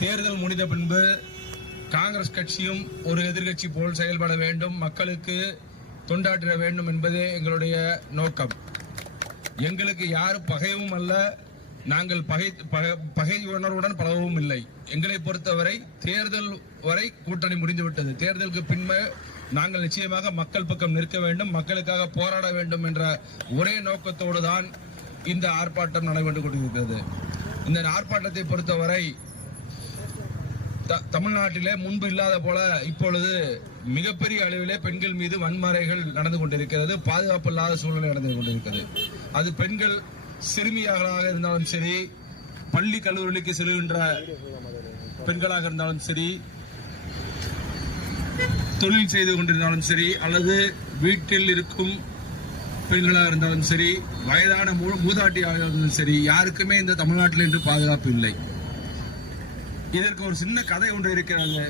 தேர்தல் முடிந்த பின்பு காங்கிரஸ் கட்சியும் ஒரு எதிர்க்கட்சி போல் செயல்பட வேண்டும், மக்களுக்கு தொண்டாற்ற வேண்டும் என்பதே எங்களுடைய நோக்கம். எங்களுக்கு யாரும் பகையும் அல்ல, நாங்கள் பகை உணர்வுடன் பழகவும் இல்லை. எங்களை பொறுத்தவரை தேர்தல் வரை கூட்டணி முடிந்துவிட்டது. தேர்தலுக்கு பின்பு நாங்கள் நிச்சயமாக மக்கள் பக்கம் நிற்க வேண்டும், மக்களுக்காக போராட வேண்டும் என்ற ஒரே நோக்கத்தோடு தான் இந்த ஆர்ப்பாட்டம் நடைபெற்றுக் கொண்டிருக்கிறது. இந்த ஆர்ப்பாட்டத்தை பொறுத்தவரை தமிழ்நாட்டிலே முன்பு இல்லாத போல இப்பொழுது மிகப்பெரிய அளவிலே பெண்கள் மீது வன்முறைகள் நடந்து கொண்டிருக்கிறது, பாதுகாப்பு இல்லாத சூழ்நிலை நடந்து கொண்டிருக்கிறது. அது பெண்கள் சிறுமியாக இருந்தாலும் சரி, பள்ளி கல்லூரிக்கு செல்கின்ற பெண்களாக இருந்தாலும் சரி, தொழில் செய்து கொண்டிருந்தாலும் சரி, அல்லது வீட்டில் இருக்கும் பெண்களாக இருந்தாலும் சரி, வயதான மூதாட்டியாக இருந்தாலும் சரி, யாருக்குமே இந்த தமிழ்நாட்டில் இன்று பாதுகாப்பு இல்லை. இதற்கு ஒரு சின்ன கதை ஒன்று இருக்கிறது.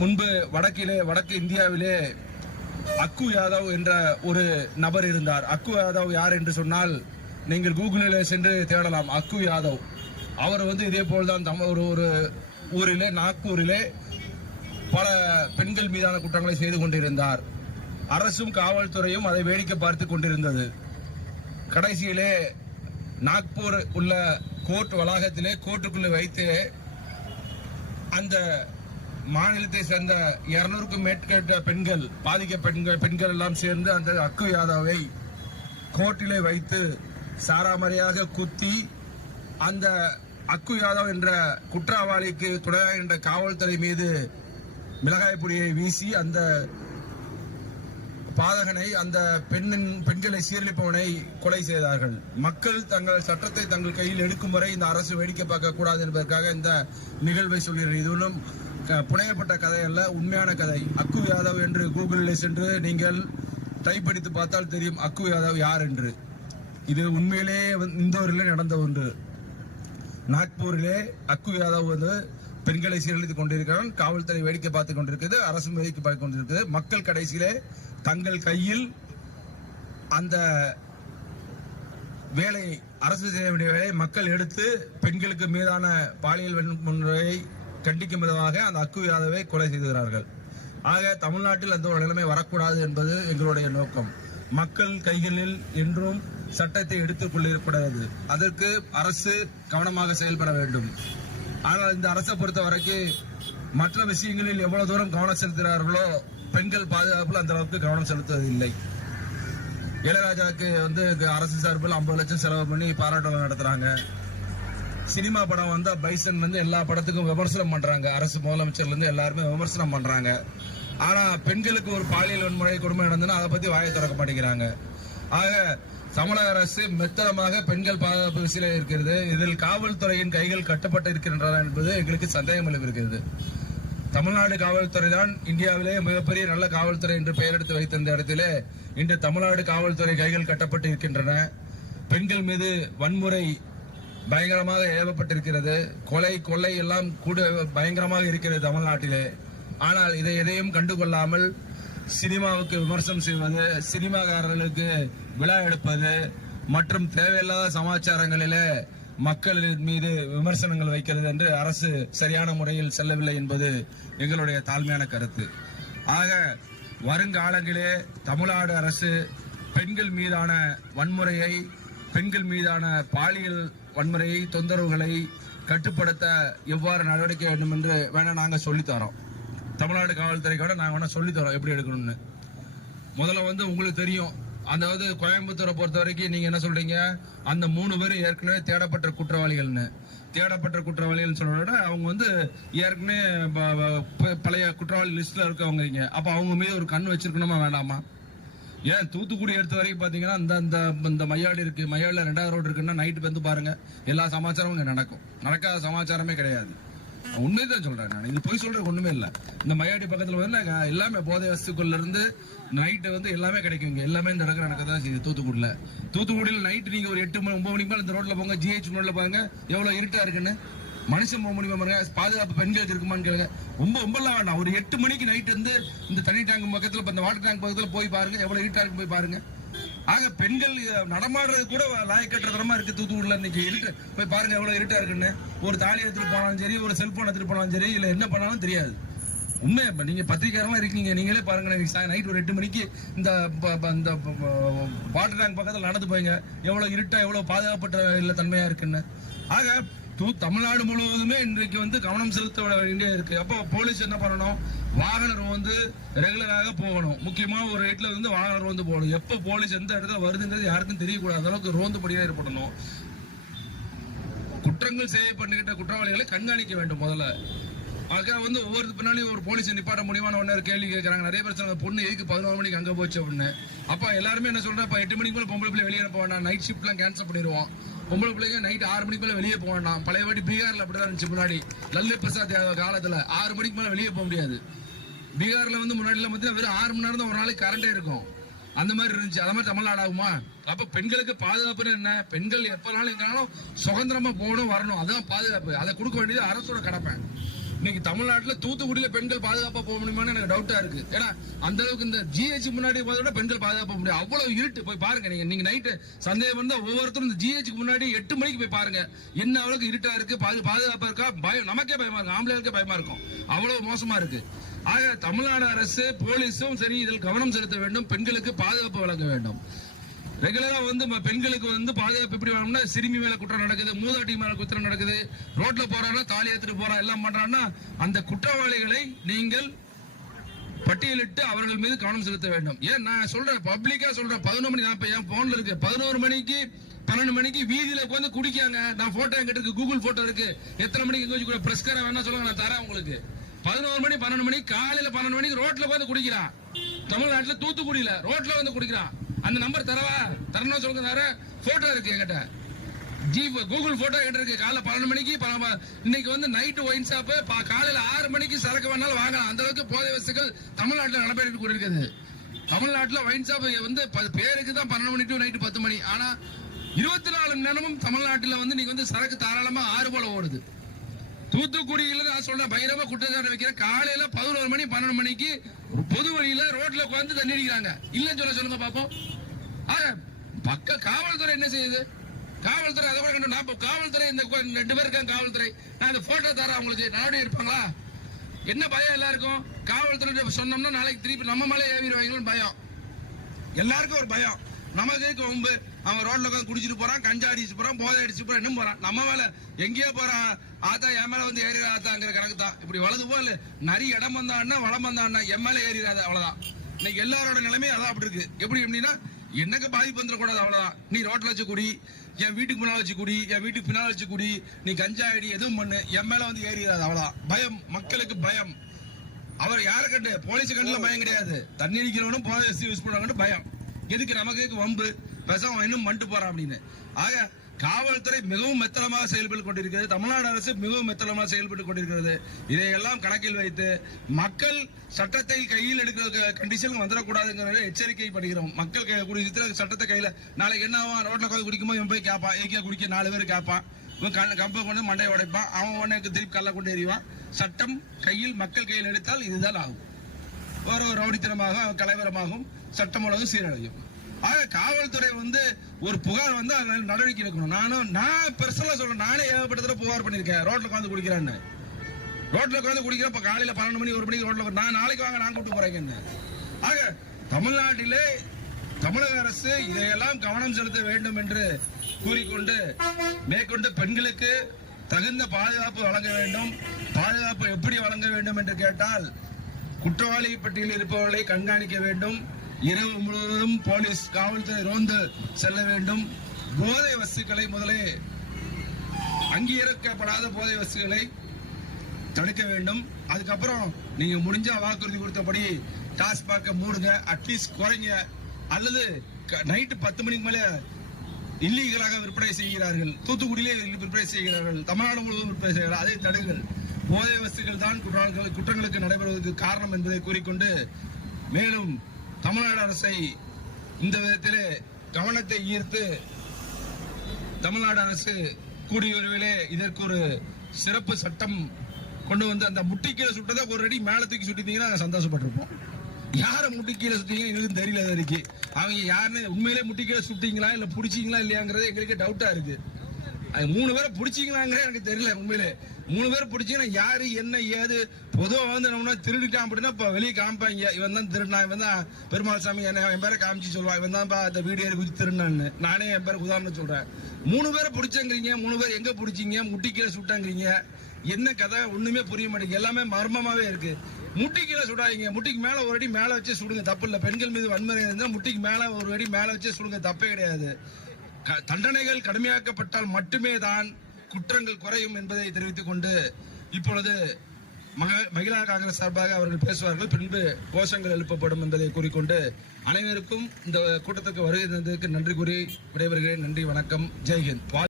முன்பு வடக்கு இந்தியாவிலே அக்கு யாதவ் என்ற ஒரு நபர் இருந்தார். அக்கு யாதவ் யார் என்று சொன்னால் நீங்கள் கூகுளில் சென்று தேடலாம். அக்கு யாதவ் அவர் இதே போல்தான் ஒரு ஊரிலே, நாக்பூரிலே பல பெண்கள் மீதான குற்றங்களை செய்து கொண்டிருந்தார். அரசும் காவல்துறையும் அதை வேடிக்கை பார்த்து கொண்டிருந்தது. கடைசியிலே நாக்பூர் உள்ள கோர்ட் வளாகத்திலே கோர்ட்டுக்குள்ளே வைத்து அந்த மாநிலத்தை சேர்ந்த 200க்கும் மேற்பட்ட பெண்கள், பெண்கள் எல்லாம் சேர்ந்து அந்த அக்கு யாதவை கோர்ட்டிலே வைத்து சாராமறையாக குத்தி அந்த அக்கு யாதவ் என்ற குற்றவாளிக்கு துணையாக என்ற காவல்துறை மீது மிளகாய் பொடியை வீசி அந்த பாதகனை, அந்த பெண்களை சீரழிப்பவனை கொலை செய்தார்கள். மக்கள் தங்கள் சட்டத்தை தங்கள் கையில் எடுக்கும் வரை இந்த அரசு வேடிக்கை பார்க்க கூடாது என்பதற்காக இந்த நிகழ்வை சொல்கிறேன். இது ஒன்றும் புனையப்பட்ட கதை அல்ல, உண்மையான கதை. அக்கு யாதவ் என்று கூகுளில் சென்று நீங்கள் டைப் அடித்து பார்த்தால் தெரியும் அக்கு யாதவ் யார் என்று. இது உண்மையிலே இந்தோரிலே நடந்த ஒன்று. நாக்பூரிலே அக்கு யாதவ் பெண்களை சீரழித்துக் கொண்டிருக்கிறான், காவல்துறை வேடிக்கை பார்த்துக் கொண்டிருக்கிறது, அரசும் வேடிக்கை பார்த்துக் கொண்டிருக்கிறது. மக்கள் கடைசியிலே தங்கள் கையில் அந்த வேலை, அரசு செய்ய வேண்டிய வேலை மக்கள் எடுத்து பெண்களுக்கு மீதான பாலியல் வன்முறையை கண்டிக்கும் விதமாக அந்த அக்கு யாதவை கொலை செய்கிறார்கள். ஆக தமிழ்நாட்டில் அந்த ஒரு நிலைமை வரக்கூடாது என்பது எங்களுடைய நோக்கம். மக்கள் கைகளில் என்றும் சட்டத்தை எடுத்துக் கொள்ளக்கூடாது. அதற்கு அரசு கவனமாக செயல்பட வேண்டும். ஆனால் இந்த அரசை பொறுத்த வரைக்கும் மற்ற விஷயங்களில் எவ்வளவு தூரம் கவனம் செலுத்துகிறார்களோ பெண்கள் பாதுகாப்பில் அந்த அளவுக்கு கவனம் செலுத்துவதில்லை. இளையராஜாவுக்கு அரசு சார்பில் 50 லட்சம் செலவு பண்ணி பாராட்டு நடத்துறாங்க. சினிமா படம் வந்தா பைசன் எல்லா படத்துக்கும் விமர்சனம் பண்றாங்க. அரசு முதலமைச்சர்ல இருந்து எல்லாருமே விமர்சனம் பண்றாங்க. ஆனா பெண்களுக்கு ஒரு பாலியல் வன்முறை கொடுமை நடந்ததுன்னா அதை பத்தி வாயை திறக்க மாட்டேங்கிறாங்க. ஆக தமிழக அரசு மெத்தனமாக பெண்கள் பாதுகாப்பு விஷயம் இருக்கிறது. இதில் காவல்துறையின் கைகள் கட்டப்பட்டு இருக்கின்றன என்பது எங்களுக்கு சந்தேகம் இருக்கிறது. தமிழ்நாடு காவல்துறை தான் இந்தியாவிலே மிகப்பெரிய நல்ல காவல்துறை என்று பெயர் எடுத்து வைத்திருந்த இடத்திலே இன்று தமிழ்நாடு காவல்துறை கைகள் கட்டப்பட்டு இருக்கின்றன. பெண்கள் மீது வன்முறை பயங்கரமாக ஏவப்பட்டிருக்கிறது. கொள்ளை எல்லாம் கூட பயங்கரமாக இருக்கிறது தமிழ்நாட்டிலே. ஆனால் இதை எதையும் கண்டுகொள்ளாமல் சினிமாவுக்கு விமர்சனம் செய்வது, சினிமாக்காரர்களுக்கு விழா எடுப்பது மற்றும் தேவையில்லாத சமாச்சாரங்களிலே மக்கள் மீது விமர்சனங்கள் வைக்கிறது என்று அரசு சரியான முறையில் செல்லவில்லை என்பது எங்களுடைய தாழ்மையான கருத்து. ஆக வருங்காலங்களே தமிழ்நாடு அரசு பெண்கள் மீதான வன்முறையை, பெண்கள் மீதான பாலியல் வன்முறையை, தொந்தரவுகளை கட்டுப்படுத்த எவ்வாறு நடவடிக்கை வேண்டும் என்று வேணா நாங்க சொல்லித்தரோம். தமிழ்நாடு காவல்துறைக்கு நாங்க வேணா சொல்லித்தரோம் எப்படி எடுக்கணும்னு. முதல்ல உங்களுக்கு தெரியும், அதாவது கோயம்புத்தூரை பொறுத்த வரைக்கும் நீங்க என்ன சொல்றீங்க, அந்த 3 பேரும் ஏற்கனவே தேடப்பட்ட குற்றவாளிகள்னு. தேடப்பட்ட குற்றவாளிகள் சொல்ற அவங்க ஏற்கனவே பழைய குற்றவாளி லிஸ்ட்ல இருக்கவங்க. அப்ப அவங்க மீது ஒரு கண் வச்சிருக்கணுமா வேண்டாமா? ஏன் தூத்துக்குடி எடுத்த வரைக்கும் பாத்தீங்கன்னா இந்த மையாடு இருக்கு, மையாடுல 2வது ரோடு இருக்குன்னா நைட்டு பாருங்க எல்லா சமாச்சாரமும் இங்க நடக்கும். நடக்காத சமாச்சாரமே கிடையாது. உண்மைதான் சொல்றேன் நான், இது போய் சொல்றது ஒண்ணுமே இல்ல. இந்த மையாடி பக்கத்துல எல்லாமே போதை வஸ்துக்குள்ள இருந்து நைட்டு எல்லாமே கிடைக்குங்க. எல்லாமே இந்த இடத்துல நடக்கதான் செய்யுது தூத்துக்குடியில நைட்டு நீங்க ஒரு 8 மணி 9 மணிக்கு மேல இந்த ரோட்ல போங்க, GH ரோட்ல பாருங்க எவ்வளவு இருட்டா இருக்குன்னு. மனுஷன் 9 மணிக்கு பாருங்க, பாதுகாப்பு பெண்களுக்கு இருக்குமான்னு கேளுங்க. ரொம்பலாம் வேண்டாம், ஒரு 8 மணிக்கு நைட் இந்த தண்ணி டேங்க் பக்கத்துல, இந்த வாட்டர் டேங்க் பக்கத்துல போய் பாருங்க எவ்வளவு இருட்டா இருக்கு, போய் பாருங்க. ஆக பெண்கள் நடமாடுறது கூட லாயக்கற்றதனமா இருக்கு தூத்துக்குடியில. இன்னைக்கு இருட்டு போய் பாருங்க எவ்வளவு இருட்டா இருக்குன்னு. ஒரு தாலி எடுத்துட்டு போனாலும் சரி, ஒரு செல்போன் எடுத்துட்டு போனாலும் சரி, இல்ல என்ன பண்ணாலும் தெரியாது. உண்மை. நீங்க பத்திரிக்கையாளமா இருக்கீங்க, நீங்களே பாருங்க. நைட் ஒரு 8 மணிக்கு இந்த வாட்டர் டேங்க் பக்கத்தில் நடந்து போய்ங்க, எவ்வளவு இருட்டா எவ்வளவு பாதுகாப்பற்ற இல்ல தன்மையா இருக்குன்னு. ஆக தமிழ்நாடு முழுவதுமே இன்றைக்கு கவனம் செலுத்த வேண்டிய இருக்கு. அப்போ போலீஸ் என்ன பண்ணணும், வாகனம் ரெகுலராக போகணும். முக்கியமா ஒரு வீட்டுல வாகனம் ரோந்து போகணும். எப்ப போலீஸ் எந்த இடத்துல வருதுங்கிறது யாருக்கும் தெரியக்கூடாது அளவுக்கு ரோந்து படியா ஏற்படணும். குற்றங்கள் செய்யப்பட்டுகிட்ட குற்றவாளிகளை கண்காணிக்க வேண்டும் முதல்ல. ஆக ஒவ்வொரு பின்னாலையும் ஒரு போலீஸ் நிப்பாட்ட முடியுமான ஒன்னு கேள்வி கேட்கறாங்க நிறைய பேர். சொன்னாங்க பொண்ணு எதுக்கு 11 மணிக்கு அங்க போச்சு அப்படின்னு. அப்ப எல்லாருமே என்ன சொல்றேன், 8 மணிக்கு மேல பொம்பளை பிள்ளை வெளியே அனுப்ப வேண்டாம், நைட் ஷிப்ட் எல்லாம் கேன்சல் பண்ணிடுவோம். பொம்பளை பிள்ளைங்க நைட் 6 மணிக்கு மேல வெளியே போக வேண்டாம். பழைய வாட்டி பீகார்ல அப்படிதான் இருந்துச்சு. முன்னாடி லல்லு பிரசாத் காலத்துல 6 மணிக்கு மேல வெளியே போக முடியாது. பீகார்ல முன்னாடி எல்லாம் வெறும் 6 மணி நேரம் தான் ஒரு நாளைக்கு கரண்டே இருக்கும். அந்த மாதிரி இருந்துச்சு. அது மாதிரி தமிழ்நாடு ஆகுமா? அப்ப பெண்களுக்கு பாதுகாப்புன்னு என்ன? பெண்கள் எப்பனாலும் எங்கனாலும் சுதந்திரமா போகணும் வரணும், அதான் பாதுகாப்பு. அதை கொடுக்க வேண்டியது அரசோட கடமை. இன்னைக்கு தமிழ்நாட்டில் தூத்துக்குடியில பெண்கள் பாதுகாப்பா போக முடியுமான்னு எனக்கு டவுட்டா இருக்கு. ஏன்னா அந்த அளவுக்கு இந்த GH முன்னாடி பெண்கள் பாதுகாப்பா முடியும். அவ்வளவு இருட்டு. போய் பாருங்க நீங்க நைட்டு சந்தேகம் வந்தா ஒவ்வொருத்தரும் இந்த GH முன்னாடி 8 மணிக்கு போய் பாருங்க, என்ன அளவுக்கு இருட்டா இருக்கு, பாதுகாப்பா இருக்கா, பயம். நமக்கே பயமா இருக்கும், ஆம்பளைகளுக்கே பயமா இருக்கும், அவ்வளவு மோசமா இருக்கு. ஆக தமிழ்நாடு அரசு போலீஸும் சரி இதில் கவனம் செலுத்த வேண்டும், பெண்களுக்கு பாதுகாப்பு வழங்க வேண்டும். ரெகுலரா பெண்களுக்கு பாதுகாப்பு எப்படி வேணும்னா, சிறுமி மேல குற்றம் நடக்குது, மூதாட்டி மேல குற்றம் நடக்குது, ரோட்ல போறான்னா தாலி எடுத்துட்டு போறா, எல்லாம் பண்றான்னா அந்த குற்றவாளிகளை நீங்கள் பட்டியலிட்டு அவர்கள் மீது கவனம் செலுத்த வேண்டும். ஏன் நான் சொல்றேன், பப்ளிக்கா சொல்றேன். 11 மணி, நான் என் போன்ல இருக்கு, 11 மணிக்கு 12 மணிக்கு வீதியில உட்காந்து குடிக்காங்க. நான் போட்டோ என்கிட்ட இருக்கு, கூகுள் போட்டோ இருக்கு. எத்தனை மணிக்கு எங்க வச்சு பிரஸ்கார வேணா சொல்லுங்க, நான் தரேன் உங்களுக்கு. 11 மணி 12 மணி காலையில 12 மணிக்கு ரோட்ல உட்காந்து குடிக்கிறான். தமிழ்நாட்டுல தூத்துக்குடியில ரோட்ல வந்து குடிக்கிறான். அந்த நம்பர் தரவா? தரணும் சொல்லுங்க. போட்டோ இருக்கு என்கிட்ட, கூகுள் போட்டோ என்கிட்ட இருக்கு. காலைல 12 மணிக்கு இன்னைக்கு நைட் ஒயின் ஷாப், காலையில 6 மணிக்கு சரக்கு வேணாலும் வாங்கலாம். அந்த அளவுக்கு போதை வஸ்துக்கள் தமிழ்நாட்டில் நடைபெற்று கொண்டிருக்கிறது. தமிழ்நாட்டில் ஒயின் ஷாப் பேருக்கு தான் 12 மணி டு நைட்டு 10 மணி. ஆனா 24 மணி நேரமும் தமிழ்நாட்டில் நீங்க சரக்கு தாராளமா 6 போல ஓடுது. தூத்துக்குடியில நான் சொல்றேன், பகிரமா குற்றச்சாட்டு வைக்கிறேன். காலையில 11 மணி 12 மணிக்கு பொது வழியில ரோட்ல உட்கார்ந்து தண்ணி அடிக்கிறாங்க. இல்லன்னு சொல்லுங்க பாப்போம். பக்க காவல்துறை என்ன செய்யுது? காவல்துறை அதை கூட கண்டு காவல்துறை இந்த 2 பேர் இருக்காங்க காவல்துறை. நான் இந்த போட்டோ தரேன் அவங்களுக்கு, நடவடிக்கை எடுப்பாங்களா? என்ன பயம் எல்லாருக்கும்? காவல்துறை சொன்னோம்னா நாளைக்கு திருப்பி நம்ம மேலே ஏவிடுவாங்களோன்னு பயம். எல்லாருக்கும் ஒரு பயம். நமக்கு வம்பு. அவன் ரோட்ல உட்காந்து குடிச்சிட்டு போறான், கஞ்சா அடிச்சு போறான், போதை அடிச்சு போறான், இன்னும் போறான். நம்ம மேல எங்கேயோ போறான், ஆத்தா என் மேல ஏறிடா ஆத்தாங்கிற கணக்கு தான். இப்படி வலது போல நிறைய இடம் வந்தான்னா வளம் வந்தான்னா என் மேல ஏறிடாது, அவ்வளவுதான். இன்னைக்கு எல்லாரோட நிலைமை அதான் அப்படி இருக்கு. எப்படி அப்படின்னா, எனக்கு பாதிப்பு வந்துடக்கூடாது, அவ்வளவுதான். நீ ரோட்ல வச்சு குடி, என் வீட்டுக்கு முன்னால வச்சு குடி, என் வீட்டுக்கு பின்னால வச்சு குடி, நீ கஞ்சா அடி எதுவும் பண்ணு, என் மேல ஏறிடாது, அவ்வளவுதான். பயம், மக்களுக்கு பயம். அவர் யாரை கண்டு? போலீஸ் கண்டுல பயம் கிடையாது. தண்ணி அடிக்கிறவனும் போதை யூஸ் பண்றாங்கன்னு பயம். எதுக்கு நமக்கு வம்பு, பேசாம இன்னும் மண்டு போறான் அப்படின்னு. ஆக காவல்துறை மிகவும் மெத்தனமாக செயல்பட்டு கொண்டிருக்கிறது. தமிழ்நாடு அரசு மிகவும் மெத்தனமாக செயல்பட்டு கொண்டிருக்கிறது. இதையெல்லாம் கணக்கில் வைத்து மக்கள் சட்டத்தை கையில் எடுக்கிற கண்டிஷன் வந்துடக்கூடாதுங்கிற எச்சரிக்கை பண்ணுகிறோம். மக்கள் சட்டத்தை கையில நாளைக்கு என்ன ஆகும்? ரோட்ல உட்காந்து குடிக்கும்போது இவன் போய் கேட்பான், ஏக்கியா குடிக்க 4 பேர் கேட்பான், இவன் கம்பை கொண்டு மண்டையை உடைப்பான், அவன் உடனே திருப்பி கல்ல கொண்டு எறிவான். சட்டம் கையில் மக்கள் கையில் எடுத்தால் இதுதான் ஆகும். ஒரு ரவுடித்தனமாக கலைவரமாகவும் சட்டம் ஒழுங்கு சீரழியும். ஆக காவல்துறை ஒரு புகார் நடவடிக்கை எடுக்கணும். நான் பெருசா சொல்றேன், நானே ஏகப்பட்ட புகார் பண்ணிருக்கேன். ரோட்ல உட்காந்து குடிக்கிறான்னு, ரோட்ல உட்காந்து குடிக்கிறேன். காலையில 12 மணி 1 மணிக்கு ரோட்ல நான் நாளைக்கு வாங்க, நான் கூப்பிட்டு போறேங்க. ஆக தமிழ்நாட்டிலே தமிழக அரசு இதையெல்லாம் கவனம் செலுத்த வேண்டும் என்று கூறிக்கொண்டு, மேற்கொண்டு பெண்களுக்கு தகுந்த பாதுகாப்பு வழங்க வேண்டும். பாதுகாப்பு எப்படி வழங்க வேண்டும் என்று கேட்டால், குற்றவாளி பட்டியலில் இருப்பவர்களை கண்காணிக்க வேண்டும். இரவு முழுவதும் போலீஸ் காவல்துறை ரோந்து செல்ல வேண்டும். போதை வஸ்துக்களை முதலே அங்கீகரிக்கப்படாத போதை வஸ்துக்களை தடுக்க வேண்டும். அதுக்கப்புறம் நீங்க முடிஞ்சா வாக்குறுதி கொடுத்தபடி டாஸ்மாக மூடுங்க, அட்லீஸ்ட் குறைங்க. அல்லது நைட்டு 10 மணிக்கு மேல இல்லீகலாக விற்பனை செய்கிறார்கள், தூத்துக்குடியிலே விற்பனை செய்கிறார்கள், தமிழ்நாடு முழுவதும் விற்பனை செய்கிறார்கள், அதை தடுங்கள். போதை வஸ்துக்கள் தான் குற்றங்களுக்கு நடைபெறுவதற்கு காரணம் என்பதை கூறிக்கொண்டு, மேலும் தமிழ்நாடு அரசை இந்த விதத்திலே கவனத்தை ஈர்த்து தமிழ்நாடு அரசு கூடிய விரைவிலே இதற்கு ஒரு சிறப்பு சட்டம் கொண்டு வந்து, அந்த முட்டிக்கீழ சுட்டதை ஒரு அடி மேல தூக்கி சுட்டிட்டீங்கன்னா சந்தோஷப்பட்டிருப்போம். யாரை முட்டிக்கீழே சுட்டீங்கன்னு எங்களுக்கு தெரியல இது வரைக்கும். அவங்க யாருன்னு உண்மையிலே முட்டிக்கீழே சுட்டீங்களா இல்ல பிடிச்சிங்களா இல்லையாங்கிறது எங்களுக்கு டவுட்டா இருக்கு. 3 பேரை பிடிச்சிங்களாங்கிற எனக்கு தெரியல. உண்மையிலே 3 பேர் பிடிச்சிங்கன்னா யாரு என்ன ஏது பொதுவாக வந்து நம்ம திருடிட்டான் அப்படின்னா இப்ப வெளியே காமிப்பாங்க, இவன் தான் திருடினா, இவன் தான் பெருமாள் சாமி என்ன என் பேரை காமிச்சு சொல்லுவான், இவன் தான் இந்த வீடியோ குறித்து திருடினான்னு. நானே என் பேருக்கு உதாரணம் சொல்றேன். 3 பேரை பிடிச்சங்கிறீங்க, 3 பேர் எங்க பிடிச்சிங்க, முட்டிக்கீழே சுட்டாங்கிறீங்க, என்ன கதை ஒண்ணுமே புரிய மாட்டேங்குது. எல்லாமே மர்மமாவே இருக்கு. முட்டிக்கீழே சுடாதீங்க, முட்டிக்கு மேல ஒரு அடி மேல வச்சு சுடுங்க, தப்பு இல்லை. பெண்கள் மீது வன்முறை இருந்தா முட்டிக்கு மேல ஒரு அடி மேல வச்சு சுடுங்க, தப்பே கிடையாது. தண்டனைகள் கடுமையாக்கப்பட்டால் மட்டுமே தான் குற்றங்கள் குறையும் என்பதை தெரிவித்துக் கொண்டு இப்பொழுது மகிழா காங்கிரஸ் சார்பாக அவர்கள் பேசுவார்கள். பின்பு கோஷங்கள் எழுப்பப்படும் என்பதை கூறிக்கொண்டு அனைவருக்கும் இந்த கூட்டத்துக்கு வருகை தந்ததற்கு நன்றி கூறி விடைபெறுகிறேன். நன்றி, வணக்கம், ஜெய்ஹிந்த்.